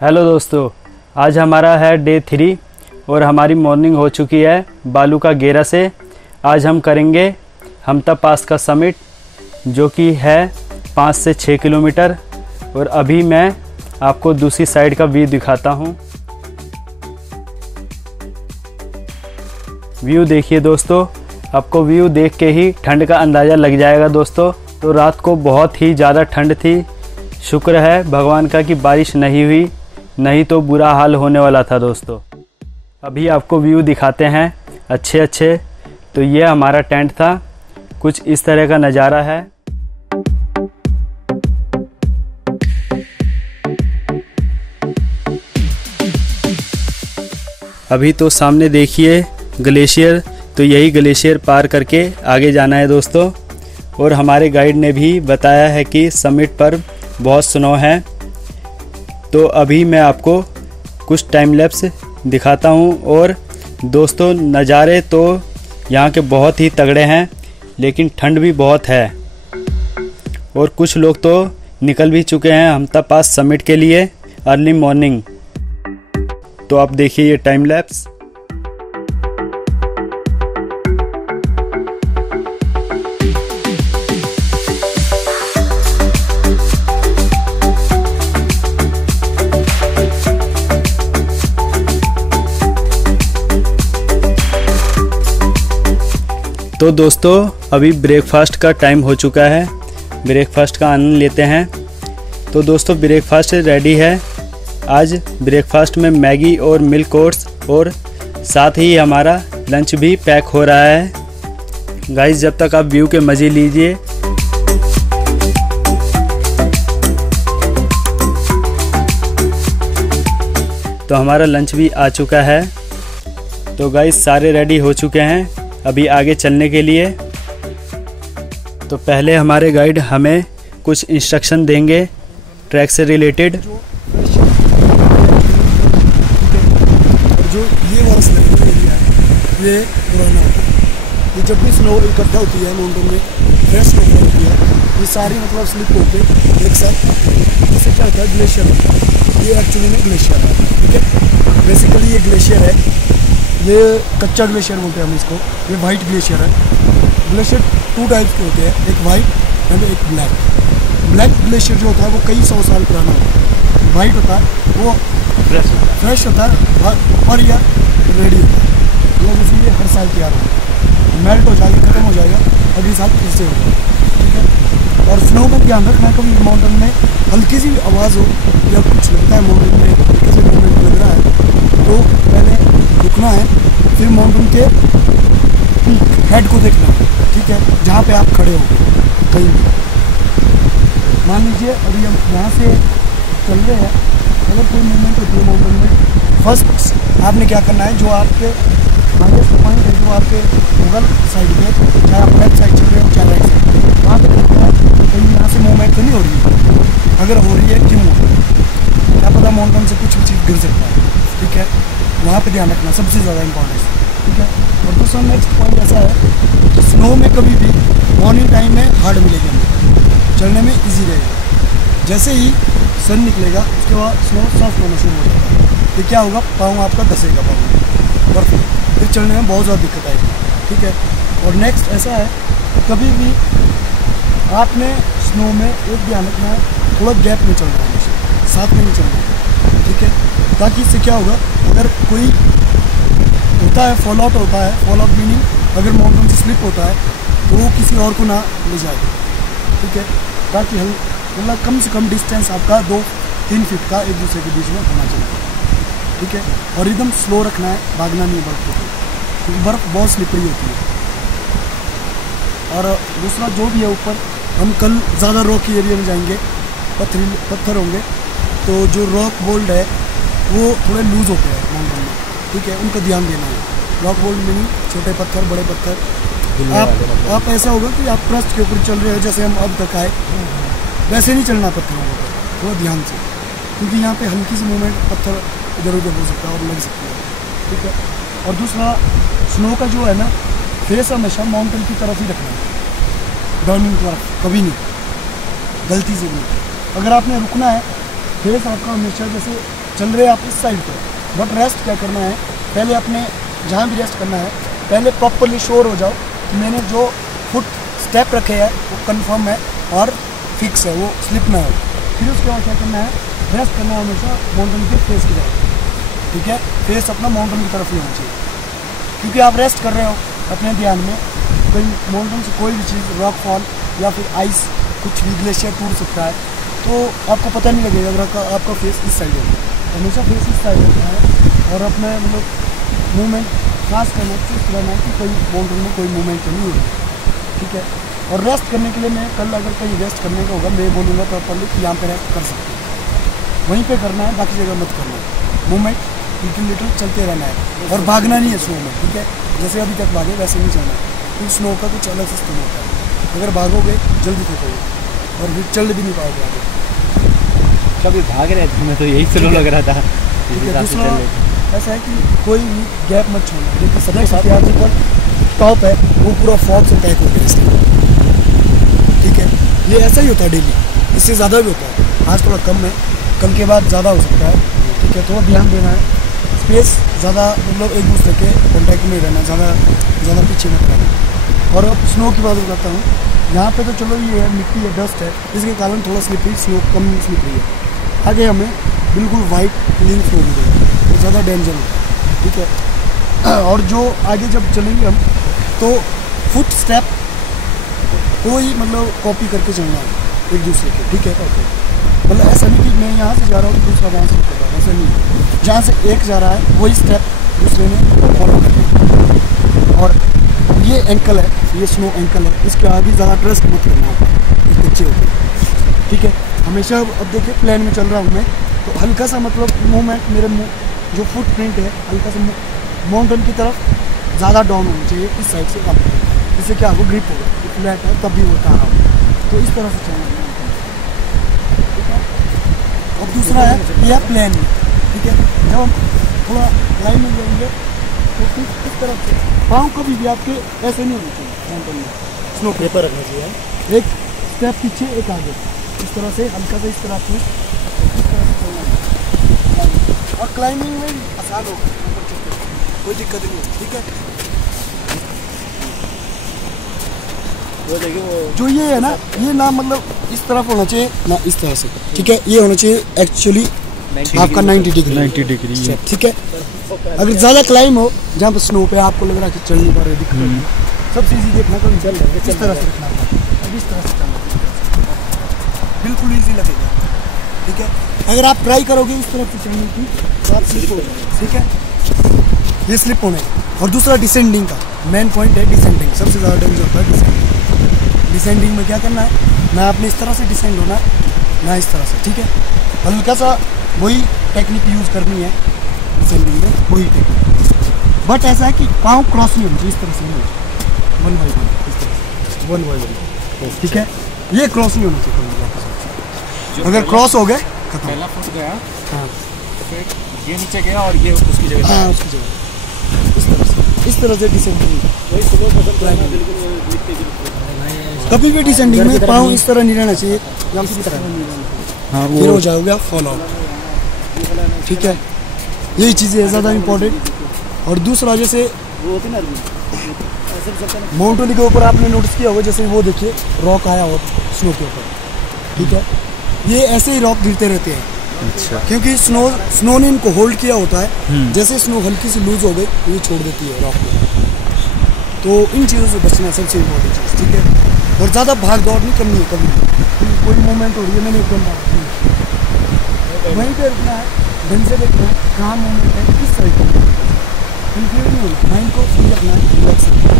Hello दोस्तों, आज हमारा है डे 3 और हमारी मॉर्निंग हो चुकी है बालू का गेरा से। आज हम करेंगे हमता पास का समिट जो कि है 5 से 6 किलोमीटर। और अभी मैं आपको दूसरी साइड का व्यू दिखाता हूँ। व्यू देखिए दोस्तों, आपको व्यू देख के ही ठंड का अंदाज़ा लग जाएगा दोस्तों। तो रात को बहुत ही ज़्यादा ठंड थी। शुक्र है भगवान का कि बारिश नहीं हुई, नहीं तो बुरा हाल होने वाला था दोस्तों। अभी आपको व्यू दिखाते हैं अच्छे। तो ये हमारा टेंट था, कुछ इस तरह का नज़ारा है। अभी तो सामने देखिए ग्लेशियर, तो यही ग्लेशियर पार करके आगे जाना है दोस्तों। और हमारे गाइड ने भी बताया है कि समिट पर बहुत स्नो है। तो अभी मैं आपको कुछ टाइम लैप्स दिखाता हूँ। और दोस्तों नज़ारे तो यहाँ के बहुत ही तगड़े हैं, लेकिन ठंड भी बहुत है। और कुछ लोग तो निकल भी चुके हैं हमता पास समिट के लिए अर्ली मॉर्निंग। तो आप देखिए ये टाइम लैप्स। तो दोस्तों अभी ब्रेकफास्ट का टाइम हो चुका है, ब्रेकफास्ट का आनंद लेते हैं। तो दोस्तों ब्रेकफास्ट रेडी है। आज ब्रेकफास्ट में मैगी और मिल्क ओट्स और साथ ही हमारा लंच भी पैक हो रहा है। गाइस जब तक आप व्यू के मज़े लीजिए। तो हमारा लंच भी आ चुका है। तो गाइस सारे रेडी हो चुके हैं अभी आगे चलने के लिए। तो पहले हमारे गाइड हमें कुछ इंस्ट्रक्शन देंगे ट्रैक से रिलेटेड। जो ये वाला स्लिप एरिया है ये पुराना है। ये जब भी स्नो इकट्ठा होती है माउंटेन में, फ्रेश स्नो होती है, ये सारी मतलब स्लिप होके एक साथ इससे क्या होता है ग्लेशियर होता है। ये एक्चुअली में ग्लेशियर है, ठीक है। बेसिकली ये ग्लेशियर है, ये कच्चा ग्लेशियर बोलते हैं हम इसको। ये वाइट ग्लेशियर है। ग्लेशियर 2 टाइप्स के होते हैं, एक वाइट एंड एक ब्लैक। ब्लैक ग्लेशियर जो होता है वो कई 100 साल पुराना होता है। वाइट होता है वो फ्रेश होता है और यह रेडी होता है, मतलब इसलिए हर साल तैयार होता है। मेल्ट हो जाएगा, ख़त्म हो जाएगा, अगले साल फिर से होगा, ठीक है। और स्नो में ध्यान रखना, कभी माउंटेन में हल्की सी आवाज़ हो या कुछ लगता है माउंटेन में किसी मूवमेंट लग रहा है तो पहले रुकना है, फिर माउंटेन के हेड को देखना है, ठीक है, जहाँ पे आप खड़े हो कहीं भी। मान लीजिए अभी हम यहाँ से चल रहे हैं, अगर कोई मूवमेंट होती है माउंटेन में, फर्स्ट आपने क्या करना है, जो आपके हाईएस्ट पॉइंट है, जो आपके मुगल साइड पे, चाहे आप लेफ्ट साइड चल रहे हो चाहे राइट साइड, वहाँ पे देखना है कहीं यहाँ से मूवमेंट तो नहीं हो रही है। अगर हो रही है क्यों हो रही है, क्या पता माउंटेन से कुछ भी चीज़ गिर सकता है, ठीक है। वहाँ पे ध्यान रखना सबसे ज़्यादा इंपॉर्टेंस, ठीक है। और दूसरा नेक्स्ट पॉइंट ऐसा है कि स्नो में कभी भी मॉर्निंग टाइम में हार्ड मिलेगी हमें, चलने में इजी रहेगा। जैसे ही सन निकलेगा उसके बाद स्नो सॉफ्ट होना शुरू हो जाएगा, फिर क्या होगा, पाँव आपका धसेगा पाँव और फिर चलने में बहुत ज़्यादा दिक्कत आएगी, ठीक है। और नेक्स्ट ऐसा है कभी भी आपने स्नो में एक ध्यान रखना है, थोड़ा गैप में चलना है, हमेशा साथ में नहीं चलना है, ठीक है। ताकि इससे क्या होगा, अगर कोई होता है फॉल आउट होता है, फॉल आउट मीनिंग अगर माउंटेन से स्लिप होता है तो वो किसी और को ना ले जाएगा, ठीक है। ताकि हम मतलब कम से कम डिस्टेंस आपका 2-3 फीट का एक दूसरे के बीच में होना चाहिए, ठीक है। और एकदम स्लो रखना है, भागना नहीं बर्फ़ को, क्योंकि बर्फ़ बहुत स्लिपरी होती है। और दूसरा जो भी है ऊपर, हम कल ज़्यादा रॉक एरिया में जाएंगे, पत्थर होंगे, तो जो रॉक बोल्ड है वो थोड़े लूज़ होते हैं माउंटेन में, ठीक है, उनका ध्यान देना है। रॉक बोल्ड में नहीं, छोटे पत्थर बड़े पत्थर, आप ऐसा होगा कि आप ट्रस्ट के ऊपर चल रहे हो, जैसे हम अब तक आए वैसे नहीं चलना पत्थरों के ऊपर, थोड़ा ध्यान से, क्योंकि यहाँ पे हल्की सी मूवमेंट पत्थर इधर उधर हो सकता है और लग सकती है, ठीक है। और दूसरा स्नो का जो है ना, फेस हमेशा माउंटेन की तरफ ही रखना है, डाउनिंग तरफ कभी नहीं, गलती से भी। अगर आपने रुकना है फेस आपका हमेशा जैसे चल रहे हैं आप इस साइड पे, बट रेस्ट क्या करना है, पहले अपने जहाँ भी रेस्ट करना है पहले प्रॉपरली श्योर हो जाओ कि मैंने जो फुट स्टेप रखे हैं वो कंफर्म है और फिक्स है, वो स्लिप ना हो। फिर उसके बाद क्या करना है, रेस्ट करना है हमेशा माउंटेन के फेस की तरफ, ठीक है, फेस अपना माउंटेन की तरफ ही होना चाहिए, क्योंकि आप रेस्ट कर रहे हो अपने ध्यान में, कहीं माउंटेन से कोई भी चीज़, रॉक फॉल या फिर आइस, कुछ भी ग्लेशियर टूट सकता है, तो आपको पता नहीं लगेगा अगर आपका फेस इस साइड होगा। हमेशा फेस इस साइड होता है और अपना मतलब मूवमेंट खास करना चुस्त रहना है कि कोई माउंटेन में कोई मूवमेंट तो नहीं होगा, ठीक है। और रेस्ट करने के लिए मैं कल अगर कहीं रेस्ट करने का होगा मैं बोलूँगा प्रॉपरली कि यहाँ पे रेस्ट कर सकते हैं, वहीं पे करना है, बाकी जगह मत करना है। मूवमेंट लिटिल चलते रहना है और भागना नहीं है स्नो में, ठीक है, जैसे अभी तक भागे वैसे नहीं चलना है, क्योंकि स्नो का कुछ अलग सिस्टम होता है, अगर भागोगे जल्दी थकोगे और फिर चल भी नहीं पाओगे आगे। कभी भाग रहे थे मैं तो यही स्लो लग रहा था। दूसरा ऐसा है कि कोई भी गैप मत छोड़ना, देखिए सबके साथ यहाँ पर टॉप है वो पूरा फॉग से पैक हो गया, ठीक है, ये ऐसा ही होता है डेली, इससे ज़्यादा भी होता है, आज थोड़ा कम है, कल के बाद ज़्यादा हो सकता है, ठीक है, थोड़ा ध्यान देना है, स्पेस ज़्यादा मतलब एक दूसरे के कॉन्टैक्ट में रहना, ज़्यादा पीछे मत रहना। और अब स्नो की बात बताता हूँ, यहाँ पे तो चलो ये है मिट्टी है, डस्ट है, इसके कारण थोड़ा स्लिपरी, स्नो कम स्लिपरी है, आगे हमें बिल्कुल वाइट क्लीन फ्लो मिलेगा, वो ज़्यादा डेंजर होता है, ठीक है। और जो आगे जब चलेंगे हम तो फुट स्टेप कोई मतलब कॉपी करके चलना है एक दूसरे के, ठीक है, मतलब ऐसा नहीं कि मैं यहाँ से जा रहा हूँ तो दूसरा वहाँ से कर रहा हूँ, ऐसा नहीं, जहाँ से एक जा रहा है वही स्टेप दूसरे ने फॉलो करना है। और ये एंकल है, ये स्नो एंकल है, इसके आगे ज़्यादा ट्रस्ट मत करना होगा, बच्चे होते हैं, ठीक है, हमेशा। अब देखिए प्लेन में चल रहा हूँ मैं तो हल्का सा मतलब मूवमेंट मेरे जो फुट प्रिंट है हल्का सा माउंटेन की तरफ ज़्यादा डाउन होना चाहिए, इस साइड से कम, इससे क्या होगा ग्रिप होगा, फ्लैट है तब भी वो उतारा होगा, तो इस तरह से चलना है, ठीक है। अब दूसरा है ये है प्लेन में, ठीक है, जब हम थोड़ा लाइन में जाएंगे तो फिर इस तरफ से पाँव कभी भी आपके ऐसे नहीं होने चाहिए माउंटेन में, स्नो पेपर रखना चाहिए, एक स्टेप पीछे एक आगे, इस तरह से हल्का सा इस तरह से चलना है। और क्लाइंबिंग में आसान होगा, कोई दिक्कत नहीं है, ठीक है। वो देखिए वो जो ये है ना, ये ना मतलब इस तरफ होना चाहिए ना इस तरह से, ठीक है, ये होना चाहिए एक्चुअली आपका 90 डिग्री, ठीक है। अगर ज़्यादा क्लाइम हो जहाँ पर स्नो पे आपको लग रहा है कि चल नहीं पा रहे, दिक्कत सबसे ईजी देखना कभी चल रहा है इस तरह से रखना है, अब इस तरह से चलना बिल्कुल ईजी लगेगा, ठीक है। अगर आप ट्राई करोगे इस तरफ से चलने की तो आप स्लिप हो जाएगा, ठीक है, ये स्लिप होने का। और दूसरा डिसेंडिंग का मेन पॉइंट है, डिसेंडिंग सबसे ज़्यादा डेंजर होता है डिसेंडिंग। डिसेंडिंग में क्या करना है, ना आपने इस तरह से डिसेंड होना है ना इस तरह से, ठीक है, हल्का सा वही टेक्निक यूज़ करनी है डिसेंडिंग में, वही टेक्निक, बट ऐसा है कि पाँव क्रॉस नहीं होना चाहिए, इस तरह से नहीं, वन बाई वन, इस तरह से वन बाई वन, ठीक है, ये क्रॉस नहीं होना चाहिए, अगर क्रॉस हो गए पहला फुट गया, हाँ, फिर ये नीचे गया और ये उसकी जगह, हाँ उसकी जगह इस तरह से डिसेंडिंग, कभी भी डिसेंडिंग में पाँव इस तरह नहीं रहना चाहिए, इस तरह नहीं रहना, हाँ फिर हो जाओगे आप फॉल आउट, ठीक है, यही चीज़ें है ज़्यादा इम्पोर्टेंट। और दूसरा जैसे माउंटेन के ऊपर आपने नोटिस किया होगा, जैसे वो देखिए रॉक आया हो स्नो के ऊपर, ठीक है, ये ऐसे ही रॉक गिरते रहते हैं, अच्छा, क्योंकि स्नो ने इनको होल्ड किया होता है, जैसे स्नो हल्की सी लूज हो गई ये छोड़ देती है रॉक को, तो इन चीज़ों से बचना सबसे इम्पोर्टेंट चीज़, ठीक है। और ज़्यादा भाग दौड़ नहीं करनी है कभी भी, कोई मूवमेंट हो रही है मैंने एकदम वहीं पर रुकना है, ढंग से देखना है कहाँ मूवमेंट है, किस साइड पर, कंफ्यूज नहीं होना, माइंड को फ्री रखना है, रिलैक्स रखना।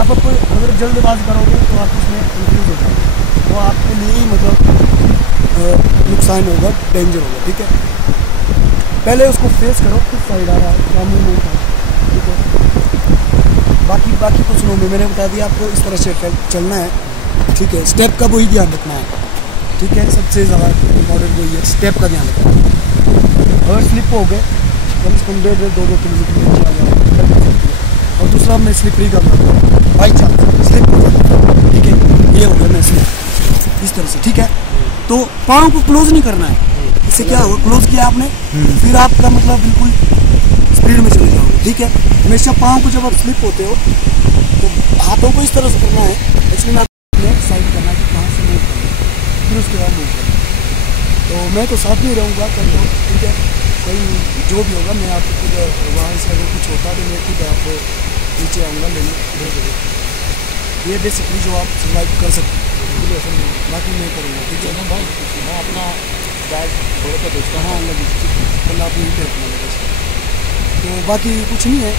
आप अगर जल्दबाजी करोगे तो आप उसमें कंफ्यूज हो जाओगे, तो आपके लिए ही मतलब नुकसान होगा, डेंजर होगा, ठीक है। पहले उसको फेस करो किस साइड आ रहा है, क्या मूवमेंट है, ठीक है। बाकी कुछ नो में मैंने बता दिया आपको इस तरह से चलना है, ठीक है, स्टेप का वही ध्यान रखना है, ठीक है, सबसे ज़्यादा इम्पोर्टेंट वही है, स्टेप का ध्यान रखना है। अगर स्लिप हो गए कम से कम 1.5-2 किलोमीटर नीचे आ जाए, और दूसरा मैं स्लिपरी का बाई चांस स्लिप हो जाता है, ठीक है, ये हो गया मैं स्लिप इस तरह से, ठीक है। तो पाँव को क्लोज नहीं करना है, इससे क्या होगा, क्लोज किया आपने, फिर आपका मतलब बिल्कुल स्पीड में चले जाओगे, ठीक है। हमेशा पाँव को जब आप स्लिप होते हो तो हाथों को इस तरह से करना है, इसलिए मैं लेफ्ट साइड करना है कि कहाँ से मूव करना, फिर उसके बाद मूव करना। तो मैं तो साथ में रहूँगा, करता हूँ, ठीक है। कोई जो भी होगा मैं आपको खुद वहाँ से अगर कुछ होता तो मैं खुद आपको नीचे आऊँगा लेने, भेज दूँगा। ये बेसिकली जो आप सर्वाइव कर सकते हैं, बाकी मैं करूँगा, ठीक है। भाई मैं अपना बैग घोड़े पर भेजता हूँ। हाँ लगी, ठीक है, कल आप यहीं पे रखना मेरे से। तो बाकी कुछ नहीं है,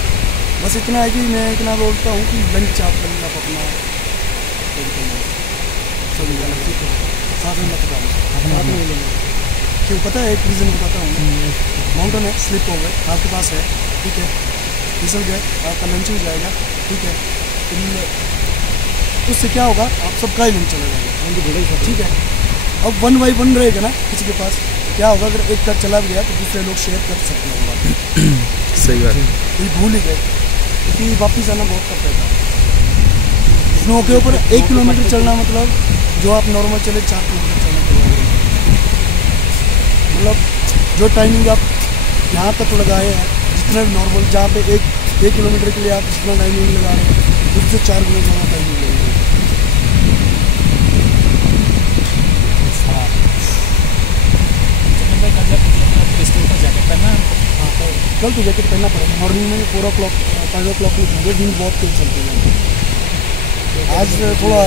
बस इतना है कि मैं इतना बोलता हूँ कि लंच आप करें, आप अपना सभी जाना, ठीक है, साथ में मत जाना, साथ में लेंगे। क्यों पता है, एक रीज़न बताता हूँ। माउंटेन है, स्लिप हो गए, आपके पास है, ठीक है, फिसल गए, आपका लंच हो जाएगा, ठीक है। उससे क्या होगा, आप सबका ही लंच चला जाएगा, ठीक है। अब 1 by 1 रहेगा ना किसी के पास, क्या होगा अगर एक का चला गया तो दूसरे लोग शेयर कर सकते हैं बात। सही बात। ये भूल ही गए, क्योंकि वापस आना बहुत टफ रहता है। स्नो के ऊपर 1 किलोमीटर चलना मतलब जो आप नॉर्मल चले 4 किलोमीटर चलना पड़ेगा। मतलब जो टाइमिंग आप यहाँ तक लगाए हैं, जितना भी नॉर्मल, जहाँ पे एक किलोमीटर के लिए आप जितना टाइमिंग लगा रहे हैं, उससे 4 गुना ज़्यादा टाइमिंग लगेगा। जैकेट पहनना है। हाँ कल तो जैकेट पहनना पड़ेगा, मॉर्निंग में 4 o'clock 5 o'clock में घूमेंगे, दिन बहुत तेज चलते हैं। आज थोड़ा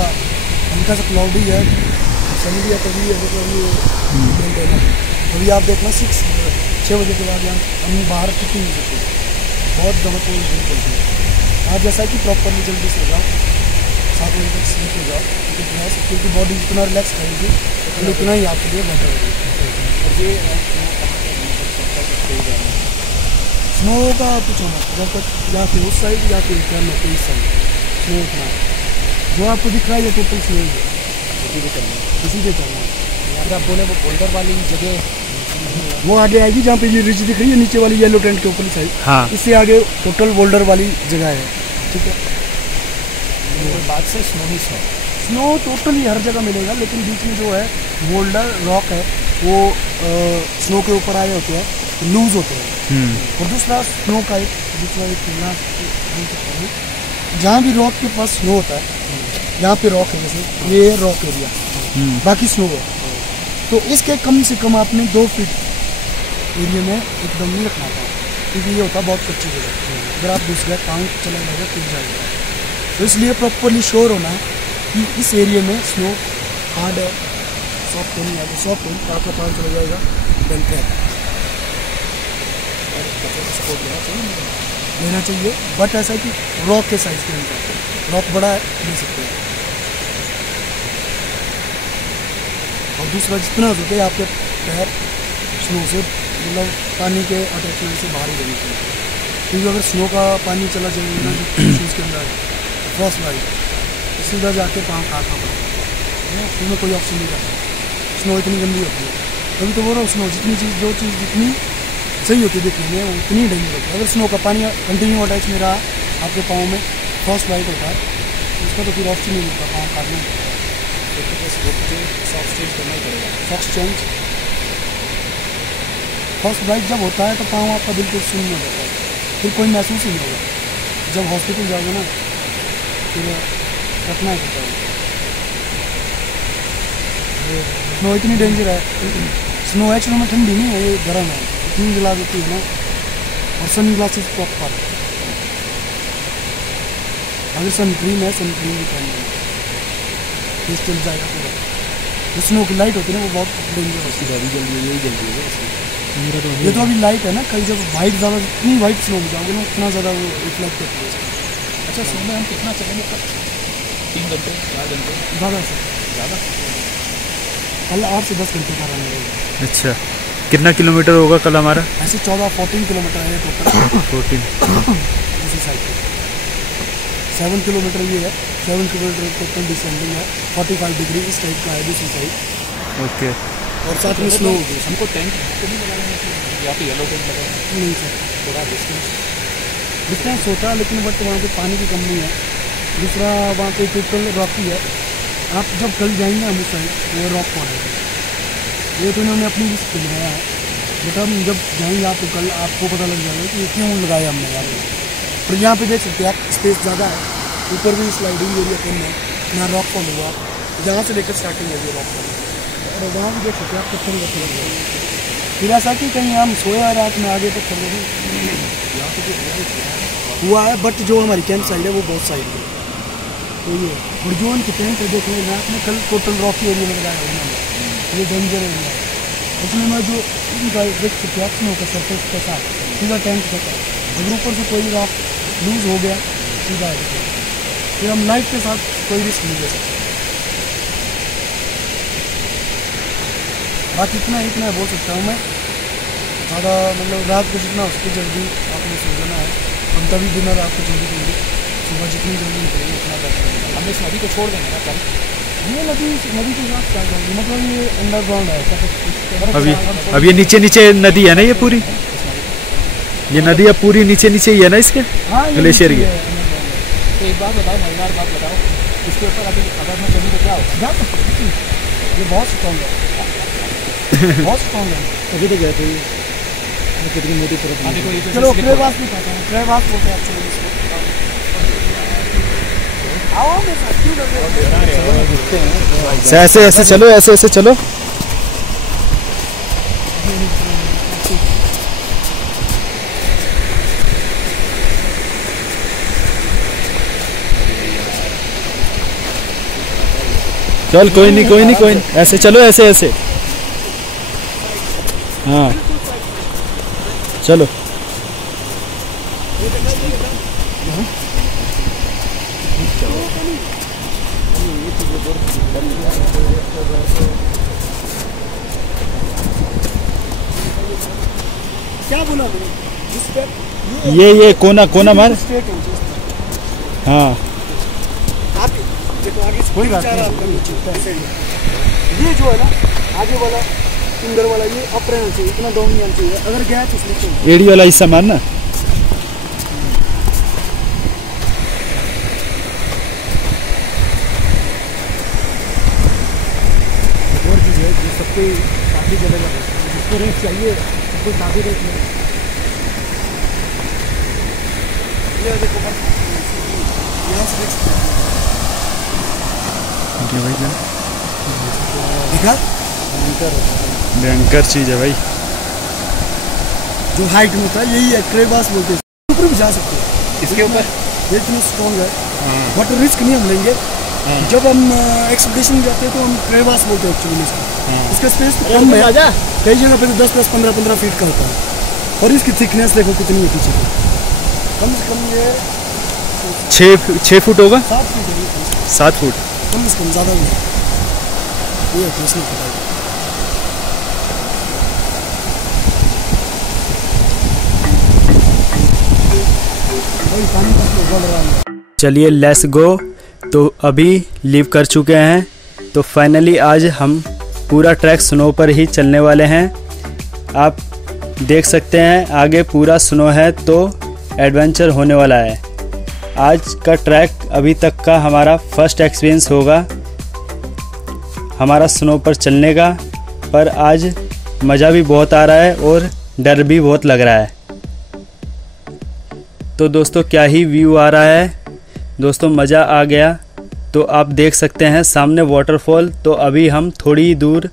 हल्का सा क्लाउडी है, सनी या कभी अभी आप देखना 6 बजे के बाद यहाँ हम बाहर टिक नहीं सकते, बहुत ज़्यादा कोई दिन चलती है। आज जैसा है कि प्रॉपरली जल्दी से जाओ, 7 बजे तक स्लीप हो जाओ, क्योंकि बॉडी जितना रिलैक्स करेगी उतना ही आपके लिए बेटर होगी। स्नो का पूछो मत, जब तक या फिर उस साइड या फिर इस साइड स्नो उतना जो आपको दिख रहा है ये टोटल स्नो है, किसी से चलना है। अगर आप बोले वो बोल्डर वाली जगह, वो आगे आएगी जहाँ पे ये रिज दिख रही है नीचे वाली येलो टेंट के ऊपर साइड, हाँ। इससे आगे टोटल बोल्डर वाली जगह है, ठीक है। बाद से स्नो ही स्नो टोटली हर जगह मिलेगा, लेकिन बीच में जो है बोल्डर रॉक है वो स्नो के ऊपर आए होते हैं, लूज होते हैं। और दूसरा स्नो का एक जहाँ भी रॉक के पास स्नो होता है, यहाँ पे रॉक है, जैसे ये रॉक एरिया, बाकी स्नो है, तो इसके कम से कम आपने 2 फीट एरिया में एकदम नहीं रखना था, क्योंकि ये होता है बहुत कच्ची जगह, अगर आप घुस गए पाँव चला जाएगा, टूट जाएगा। तो इसलिए प्रॉपरली श्योर होना है कि इस एरिया में स्नो हार्ड है, सॉफ्ट नहीं है, तो सॉफ्ट नहीं तो आपका पाँव चला जाएगा, देन क्रैक लेना चाहिए। बट ऐसा है कि रॉक के साइज़ के अंदर, रॉक बड़ा है ले सकते हैं। और दूसरा जितना होते हैं आपके पैर स्नो से मतलब पानी के अटैचमेंट से बाहर ही रहने चाहिए, क्योंकि अगर स्नो का पानी चला जाएगा ना जो शूज़ के अंदर फ्रॉस्ट लाइट सीधा जाके पाँव काटना पड़ेगा, उसमें कोई ऑप्शन नहीं करता। स्नो इतनी गंदी होती है, कभी तो बोल रहा हूँ स्नो जितनी चीज़ जो चीज़ जितनी सही होती है देखने में उतनी डेंजर होती है। अगर स्नो का पानी कंटिन्यू अटैच में रहा आपके पाँव में, फ्रॉस्ट लाइट होता है, उसका तो फिर ऑप्शन नहीं मिलता पाँव काटने में, सॉक्स चेंज करना ही पड़ेगा। सॉक्स चेंज फर्स्ट बाइट जब होता है तो पाँव आपका बिल्कुल शून्य हो जाता है, फिर कोई महसूस ही नहीं होगा। जब हॉस्पिटल जाओगे ना फिर रखना ही पड़ता है। स्नो इतनी डेंजर है, स्नो एक्चुअली में ठंडी नहीं है, ये गर्म है, इतनी जला देती है ना। और सन ग्लासेस प्रॉपर, अगर सन क्रीम है सन क्रीम भी पहनना है, फेस चल जाएगा पूरा। जो स्नो की लाइट होती है ना वो बहुत डेंजर होती है, जल्दी यही जल्दी है इसमें। ये तो अभी लाइट है ना, कल जब वाइट ज़्यादा जितनी वाइट स्नो में जाओगे ना उतना ज़्यादा वो रिफ्लेक्ट करती है। अच्छा स्नो में हम कितना चलेंगे, कब 3 घंटे 4 घंटे ज़्यादा से ज़्यादा? कल 8 से 10 घंटे का रन रहेगा। अच्छा, कितना किलोमीटर होगा कल हमारा? ऐसे 14 किलोमीटर है टोटल 14 दूसरी साइड पे 7 किलोमीटर ये है, 7 किलोमीटर टोटल डिसेंडिंग है, 45 डिग्री इस टाइप का है दूसरी साइड। ओके। और साथ में स्नो होगी। हमको टेंट तो नहीं लगाना है या फिर येलो टेंट लगाना है? नहीं सर, थोड़ा डिस्टेंस होता है लेकिन बट वहाँ पे पानी की कमी है। दूसरा वहाँ पे टोटल रॉकी है, आप जब कल जाएंगे हम उस साइड वो रॉक पड़ेगा, ये तो इन्होंने अपनी रिस्क पे लगाया है, बट हम जब जाएंगे आपको कल आपको पता लग जाएगा कि ये क्यों लगाया हमने यहाँ पे। और यहाँ पे देख सकते हैं आप स्पेस ज़्यादा है, ऊपर भी स्लाइडिंग एरिया कम है, यहाँ रॉक फॉल हुआ, यहाँ से लेकर स्टार्टिंग है रॉक फॉल, और वहाँ भी देख सकते हैं आप पत्थर रखे लग जाएगा। फिर ऐसा कि कहीं हम सोया रात में आगे पत्थर हुआ है, बट जो हमारी कैंप साइड है वो बहुत साइड है, तो ये और जो उनकी टेंट है देख रहे रात में कल टोटल रॉकी एरिया में लगाया उन्होंने, ये डेंजर एरिया है। उसमें मैं जो इनका देख सकते हैं स्नो का सरफेस के साथ सीधा टेंट के साथ, अगर ऊपर से कोई रॉक लूज हो गया सीधा है, फिर हम लाइफ के साथ कोई रिस्क नहीं ले सकते। बाकी इतना बोल सकता हूँ मैं, ज़्यादा मतलब रात को जितना उसकी जल्दी आपने सो जाना है, हम तभी डिनर आपको जल्दी देंगे, सुबह जितनी जल्दी निकलेंगे उतना बेहतर। हम इस नदी को छोड़ देंगे ना कल, ये नदी के साथ क्या करेंगे, मतलब ये अंडरग्राउंड है। अब ये नीचे नदी है ना, ये पूरी ये नदी अब पूरी नीचे ही है ना इसके, हाँ ग्लेशियर की। तो एक बात बताओ, मजेदार बात बताओ, इसके ऊपर अभी अगर मैं चलूँ तो क्या हो जा सकते हैं, ये बहुत स्ट्रॉन्ग है, बहुत स्ट्रॉन्ग है। अभी तो गए थे कितनी मोटी तरफ। चलो क्रेवास भी कहते हैं, क्रेवास बोलते हैं एक्चुअली इसको। आओ मेरे साथ, क्यों लग रहे ऐसे चलो, ऐसे चलो। चल कोई नहीं, ऐसे चलो, ऐसे हाँ चलो। क्या बोला ये कोना मार। हाँ कोई बात नहीं, ये जो है ना आगे वाला इंदर वाला ये अप रहना चाहिए, इतना डाउन नहीं आना चाहिए, अगर गया तो स्लिप चाहिए। एड़ी वाला हिस्सा मारना। और चीज़ है जो सबको काफ़ी चलेगा, जिसको रेट चाहिए सबको काफ़ी रेट में। ये देखो यहाँ से देखा भयंकर चीज है भाई, जो हाइट में होता है यही है, क्रेवास बोलते हैं। ऊपर भी जा सकते हैं इसके ऊपर, ये इतनी स्ट्रॉन्ग है, बट रिस्क नहीं हम लेंगे। जब हम एक्सपीडिशन जाते हैं तो हम क्रेवास बोलते हैं एक्चुअली इसको। इसका स्पेस तो कम है, कई जगह पे तो 10-10, 15-15 फीट का होता है, और इसकी थिकनेस देखो कितनी है पीछे, कम से कम ये 6 फुट होगा, 7 फीट है, 7 फुट कम से कम, ज़्यादा नहीं। ये किसने पता है। चलिए लेट्स गो। तो अभी लीव कर चुके हैं, तो फाइनली आज हम पूरा ट्रैक स्नो पर ही चलने वाले हैं। आप देख सकते हैं आगे पूरा स्नो है, तो एडवेंचर होने वाला है। आज का ट्रैक अभी तक का हमारा फर्स्ट एक्सपीरियंस होगा हमारा स्नो पर चलने का, पर आज मज़ा भी बहुत आ रहा है और डर भी बहुत लग रहा है। तो दोस्तों क्या ही व्यू आ रहा है दोस्तों, मज़ा आ गया। तो आप देख सकते हैं सामने वाटरफॉल, तो अभी हम थोड़ी दूर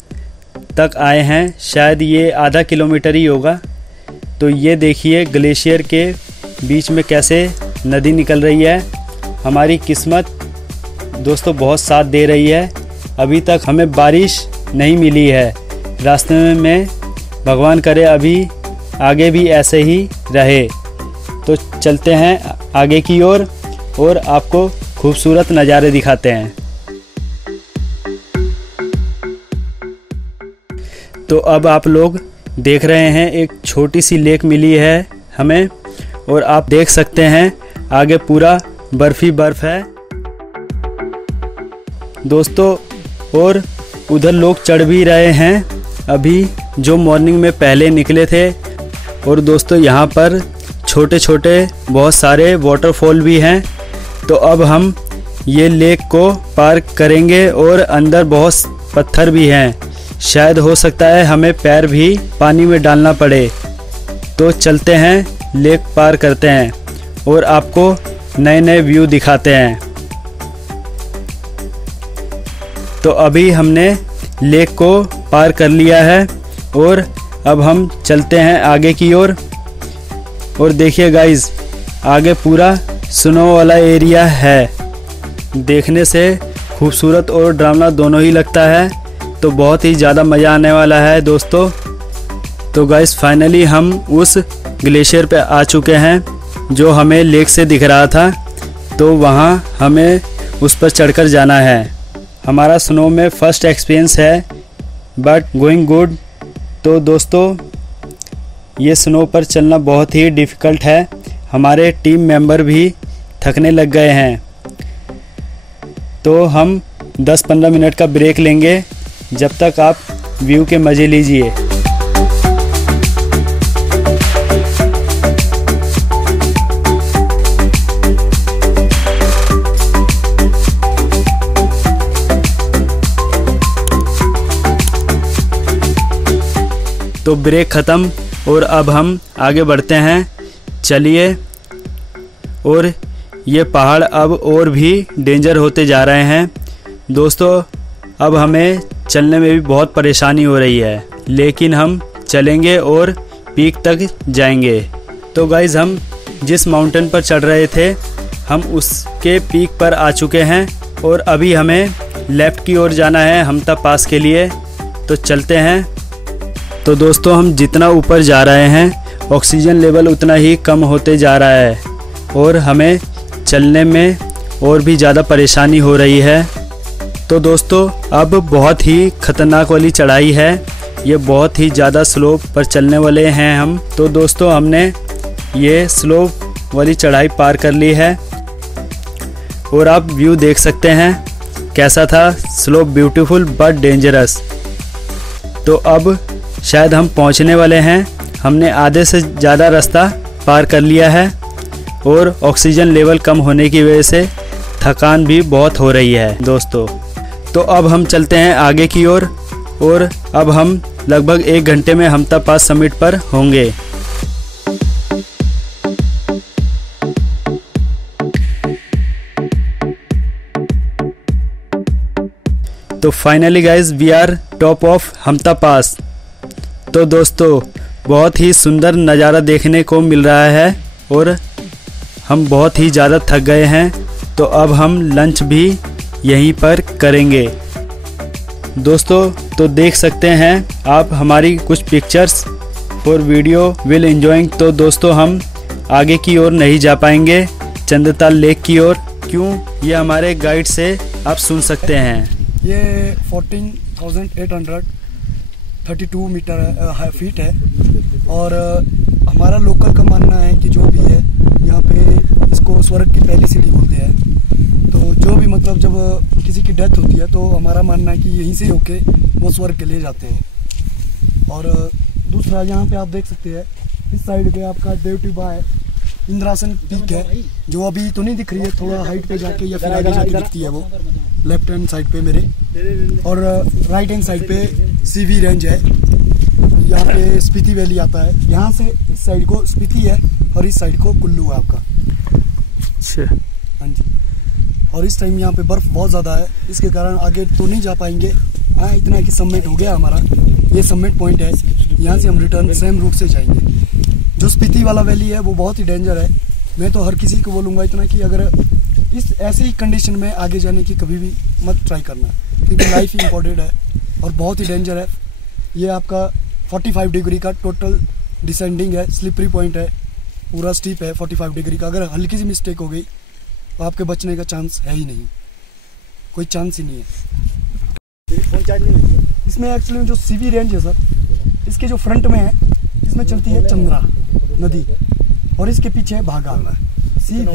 तक आए हैं, शायद ये आधा किलोमीटर ही होगा। तो ये देखिए ग्लेशियर के बीच में कैसे नदी निकल रही है। हमारी किस्मत दोस्तों बहुत साथ दे रही है, अभी तक हमें बारिश नहीं मिली है रास्ते में। भगवान करे अभी आगे भी ऐसे ही रहे। तो चलते हैं आगे की ओर और आपको खूबसूरत नज़ारे दिखाते हैं। तो अब आप लोग देख रहे हैं एक छोटी सी लेक मिली है हमें, और आप देख सकते हैं आगे पूरा बर्फ ही बर्फ है दोस्तों। और उधर लोग चढ़ भी रहे हैं अभी, जो मॉर्निंग में पहले निकले थे। और दोस्तों यहाँ पर छोटे छोटे बहुत सारे वाटरफॉल भी हैं। तो अब हम ये लेक को पार करेंगे और अंदर बहुत पत्थर भी हैं, शायद हो सकता है हमें पैर भी पानी में डालना पड़े। तो चलते हैं, लेक पार करते हैं और आपको नए नए व्यू दिखाते हैं। तो अभी हमने लेक को पार कर लिया है और अब हम चलते हैं आगे की ओर। और देखिए गाइस, आगे पूरा स्नो वाला एरिया है। देखने से खूबसूरत और डरावना दोनों ही लगता है, तो बहुत ही ज़्यादा मज़ा आने वाला है दोस्तों। तो गाइस फाइनली हम उस ग्लेशियर पे आ चुके हैं जो हमें लेक से दिख रहा था। तो वहाँ हमें उस पर चढ़कर जाना है। हमारा स्नो में फर्स्ट एक्सपीरियंस है, बट गोइंग गुड। तो दोस्तों ये स्नो पर चलना बहुत ही डिफ़िकल्ट है। हमारे टीम मेंबर भी थकने लग गए हैं। तो हम 10-15 मिनट का ब्रेक लेंगे, जब तक आप व्यू के मज़े लीजिए। तो ब्रेक ख़त्म और अब हम आगे बढ़ते हैं। चलिए। और ये पहाड़ अब और भी डेंजर होते जा रहे हैं दोस्तों। अब हमें चलने में भी बहुत परेशानी हो रही है, लेकिन हम चलेंगे और पीक तक जाएंगे। तो गाइज़ हम जिस माउंटेन पर चढ़ रहे थे, हम उसके पीक पर आ चुके हैं और अभी हमें लेफ़्ट की ओर जाना है हमता पास के लिए। तो चलते हैं। तो दोस्तों हम जितना ऊपर जा रहे हैं, ऑक्सीजन लेवल उतना ही कम होते जा रहा है और हमें चलने में और भी ज़्यादा परेशानी हो रही है। तो दोस्तों अब बहुत ही ख़तरनाक वाली चढ़ाई है। ये बहुत ही ज़्यादा स्लोप पर चलने वाले हैं हम। तो दोस्तों हमने ये स्लोप वाली चढ़ाई पार कर ली है और आप व्यू देख सकते हैं कैसा था। Slope beautiful but dangerous. तो अब शायद हम पहुंचने वाले हैं। हमने आधे से ज़्यादा रास्ता पार कर लिया है और ऑक्सीजन लेवल कम होने की वजह से थकान भी बहुत हो रही है दोस्तों। तो अब हम चलते हैं आगे की ओर और अब हम लगभग 1 घंटे में हमता पास समिट पर होंगे। तो finally guys we are top of हमता पास। तो दोस्तों बहुत ही सुंदर नज़ारा देखने को मिल रहा है और हम बहुत ही ज़्यादा थक गए हैं। तो अब हम लंच भी यहीं पर करेंगे दोस्तों। तो देख सकते हैं आप हमारी कुछ पिक्चर्स और वीडियो विल एंजॉइंग। तो दोस्तों हम आगे की ओर नहीं जा पाएंगे चंद्रताल लेक की ओर। क्यों, ये हमारे गाइड से आप सुन सकते हैं। ये 14,832 फीट है और हमारा लोकल का मानना है कि जो भी है यहाँ पे इसको स्वर्ग की पहली सीढ़ी बोलते हैं। तो जो भी मतलब जब किसी की डेथ होती है तो हमारा मानना है कि यहीं से होके वो स्वर्ग के लिए जाते हैं। और दूसरा यहाँ पे आप देख सकते हैं इस साइड पे आपका देवटिबा है, इंद्रासन पीक है जो अभी तो नहीं दिख रही है, थोड़ा हाइट पे जाके या फिर आगे जाके दिखती है वो लेफ्ट हैंड साइड पे मेरे। और राइट हैंड साइड पे सीवी रेंज है। यहाँ पे स्पीति वैली आता है। यहाँ से इस साइड को स्पीति है और इस साइड को कुल्लू है आपका। अच्छा हाँ जी। और इस टाइम यहाँ पे बर्फ बहुत ज़्यादा है, इसके कारण आगे तो नहीं जा पाएंगे। हाँ इतना कि सबमिट हो गया हमारा, ये सबमिट पॉइंट है। यहाँ से हम रिटर्न सेम रूट से जाएंगे। जो स्पीति वाला वैली है वो बहुत ही डेंजर है। मैं तो हर किसी को बोलूँगा इतना कि अगर इस ऐसी ही कंडीशन में आगे जाने की कभी भी मत ट्राई करना, क्योंकि लाइफ ही इम्पोर्टेंट है और बहुत ही डेंजर है। ये आपका 45 डिग्री का टोटल डिसेंडिंग है, स्लिपरी पॉइंट है, पूरा स्टीप है 45 डिग्री का। अगर हल्की सी मिस्टेक हो गई तो आपके बचने का चांस है ही नहीं, कोई चांस ही नहीं है। इसमें एक्चुअली जो सीवी रेंज है सर, इसके जो फ्रंट में है इसमें चलती है चंद्रा नदी और इसके पीछे है भागा सीवी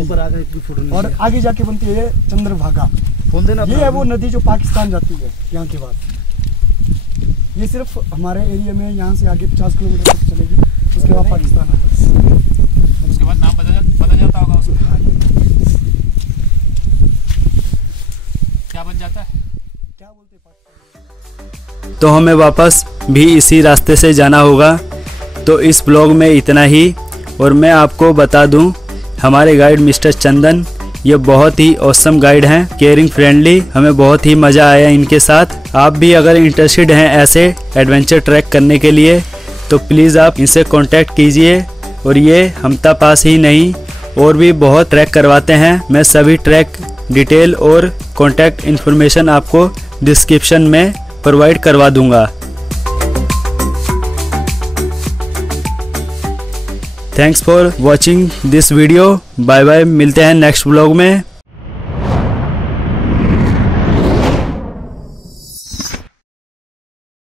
और आगे जाके बनती है चंद्रभागा। ये है वो नदी जो पाकिस्तान जाती है यहाँ के बाद। ये सिर्फ हमारे एरिया में यहाँ से आगे 50 किलोमीटर तक चलेगी, उसके बाद पाकिस्तान आता है। उसके बाद नाम बदल जाता होगा उसका। क्या बन जाता है, क्या बोलते हैं? तो हमें वापस भी इसी रास्ते से जाना होगा। तो इस ब्लॉग में इतना ही। और मैं आपको बता दूं, हमारे गाइड मिस्टर चंदन ये बहुत ही ऑसम गाइड हैं, केयरिंग फ्रेंडली। हमें बहुत ही मज़ा आया इनके साथ। आप भी अगर इंटरेस्टेड हैं ऐसे एडवेंचर ट्रैक करने के लिए तो प्लीज़ आप इनसे कांटेक्ट कीजिए। और ये हमता पास ही नहीं और भी बहुत ट्रैक करवाते हैं। मैं सभी ट्रैक डिटेल और कांटेक्ट इन्फॉर्मेशन आपको डिस्क्रिप्शन में प्रोवाइड करवा दूंगा। Thanks for watching this video. Bye bye, मिलते हैं नेक्स्ट ब्लॉग में।